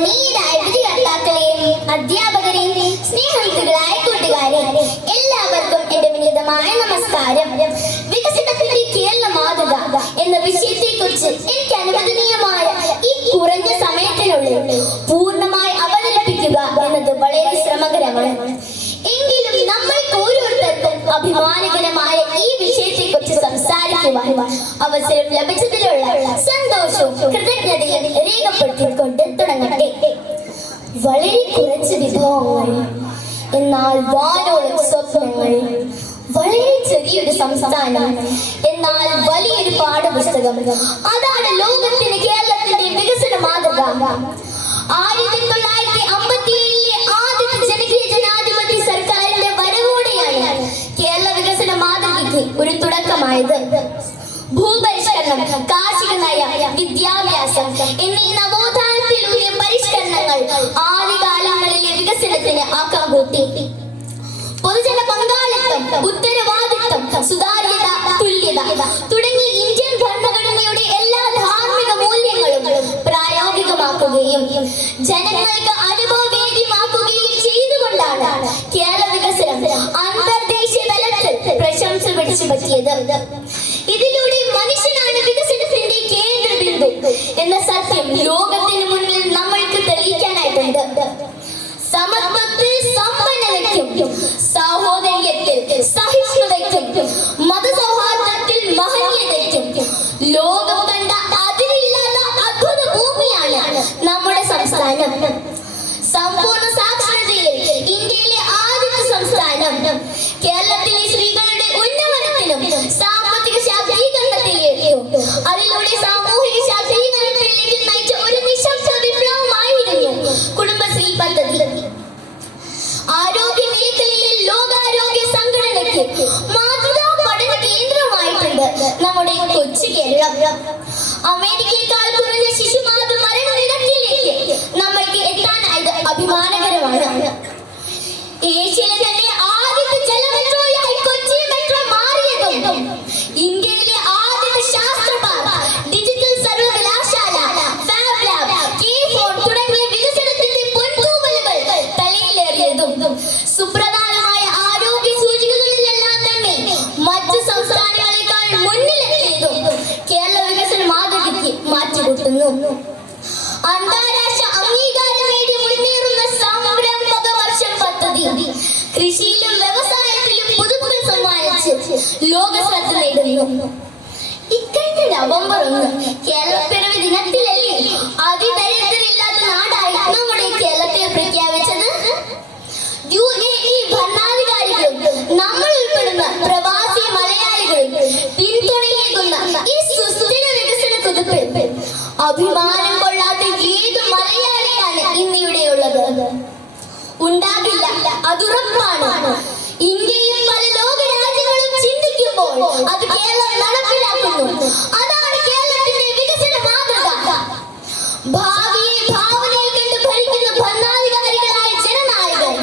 കണ്ണീരായ വിധികർത്താക്കളെയും അധ്യാപകരെയും സ്നേഹമിക്കുകളായ കൂട്ടുകാരെ എല്ലാവർക്കും എന്റെ വിനീതമായ നമസ്കാരം. വികസനത്തിന്റെ കേരള മാതൃക എന്ന വിഷയത്തെ കുറിച്ച് എനിക്ക് അനുവദനീയമായ ഈ കുറഞ്ഞ സമയത്തിനുള്ളിൽ പൂർണമായി അവതരിപ്പിക്കുക എന്നത് വളരെ ശ്രമകരമാണ്. എങ്കിലും നമ്മൾക്ക് ഓരോരുത്തർക്കും അഭിമാനകരമായ ഈ വിഷയത്തെ കുറിച്ച് സംസാരിക്കുവാൻ അവസരം ലഭിച്ചതിലുള്ള സന്തോഷവും രേഖപ്പെടുത്തിക്കൊണ്ട് തുടങ്ങട്ടെ. വളരെ കുറച്ച് വിഭവങ്ങൾ എന്നാൽ വാനോളം സ്വപ്നങ്ങൾ വളരെ ചെറിയൊരു സംസ്ഥാനം എന്നാൽ വലിയൊരു പാഠപുസ്തകം. അതാണ് ലോകത്തിന് കേരളത്തിന്റെ വികസന മാതൃക ആയിരത്തി തൊള്ളായിരത്തി അമ്പത്തി ഏഴിലെ ആദ്യത്തെ ജനകീയ ജനാധിപത്യ സർക്കാരിന്റെ വരവോടെയാണ് കേരള വികസന മാതൃകയ്ക്ക് ഒരു തുടക്കമായത്. ഭൂപരിഷ്കരണം കാർഷിക നയം വിദ്യാഭ്യാസം എന്നീ നവോത്ഥാനത്തിലൂടെ പരിഷ്കരണങ്ങൾ ആദ്യകാലങ്ങളിലെ വികസനത്തിന് ആക്കം കൂട്ടി പൊതുജന പങ്കാളിത്തം ഉത്തരവാദിത്തം സുതാര്യത തുല്യത തുടങ്ങി ഇന്ത്യൻ ഭരണഘടനയുടെ എല്ലാ ധാർമ്മിക മൂല്യങ്ങളും പ്രായോഗികമാക്കുകയും ജനങ്ങൾക്ക് അനുഭവവേദ്യമാക്കുകയും ചെയ്തുകൊണ്ടാണ് കേരള വികസനം അന്തർദേശീയ തലത്തിൽ പ്രശംസ പിടിച്ചു പറ്റിയത് ഇതിലൂടെ ബിന്ദു എന്ന സത്യം ലോകത്തിന് മുന്നിൽ നമ്മൾക്ക് തെളിയിക്കാനായിട്ടുണ്ട്. സമത്വത്തിൽ സമ്പന്നതയ്ക്കും സാഹോദര്യത്തിൽ സഹിഷ്ണുതയ്ക്കും മതസൗഹാർദ്ദത്തിൽ മഹനീയതയ്ക്കും ലോകം കണ്ട അതിരില്ലാത്ത അത്ഭുത ഭൂമിയാണ് നമ്മുടെ സംസ്ഥാനം. ലോകാരോഗ്യ പഠന കേന്ദ്രമായിട്ടുണ്ട് നമ്മുടെ കേരളം. അഭിമാനകരമാണ്. ഏഷ്യയിലെ തന്നെ ആദ്യത്തെ ജലമെട്രോയായി കൊച്ചി മെട്രോ മാറിയതും ഇന്ത്യയിലെ മാറ്റിക്കൂട്ടുന്നു അന്താരാഷ്ട്ര അംഗീകാരം നേടി മുന്നേറുന്ന സംരംഭക വർഷം പദ്ധതി. കൃഷിയിലും വ്യവസായത്തിലും പുതുമകൾ സമ്മാനിച്ച് ലോക ശ്രദ്ധ നേടുന്നു. ഇക്കഴിഞ്ഞ നവംബർ ഒന്ന് കേരളപ്പിറവി ദിനത്തിലല്ലേ അതിദരിദ്രരില്ലാത്ത അഭിമാനം കൊള്ളാത്ത ഏത് മലയാളിയാണ് ഇന്നിവിടെയുള്ളത്? ഉണ്ടാകില്ല. അതുറപ്പാണ് ഇന്ത്യയും പല ലോക രാജ്യങ്ങളും ചിന്തിക്കുമ്പോൾ അത് കേരളം നടപ്പിലാക്കുന്നു. അതാണ് കേരളത്തിന്റെ വികസന മാതൃക. ഭാവിയെ ഭാവനയിൽ കണ്ട് ഭരിക്കുന്ന ഭരണാധികാരികളായ ജനനായകർ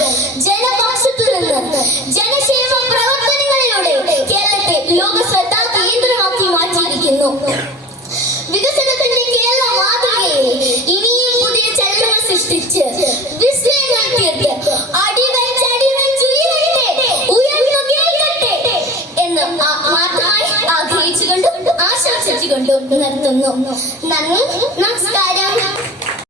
ജനപക്ഷത്തു നിന്ന് ജനക്ഷേമ പ്രവർത്തനങ്ങളിലൂടെ കേരളത്തെ ലോക ശ്രദ്ധാ കേന്ദ്രമാക്കി മാറ്റിയിരിക്കുന്നു. ആ- മാത്രമായി ആഗ്രഹിച്ചുകൊണ്ടും ആശംസിച്ചുകൊണ്ടും നിർത്തുന്നു. നന്ദി നമസ്കാരം.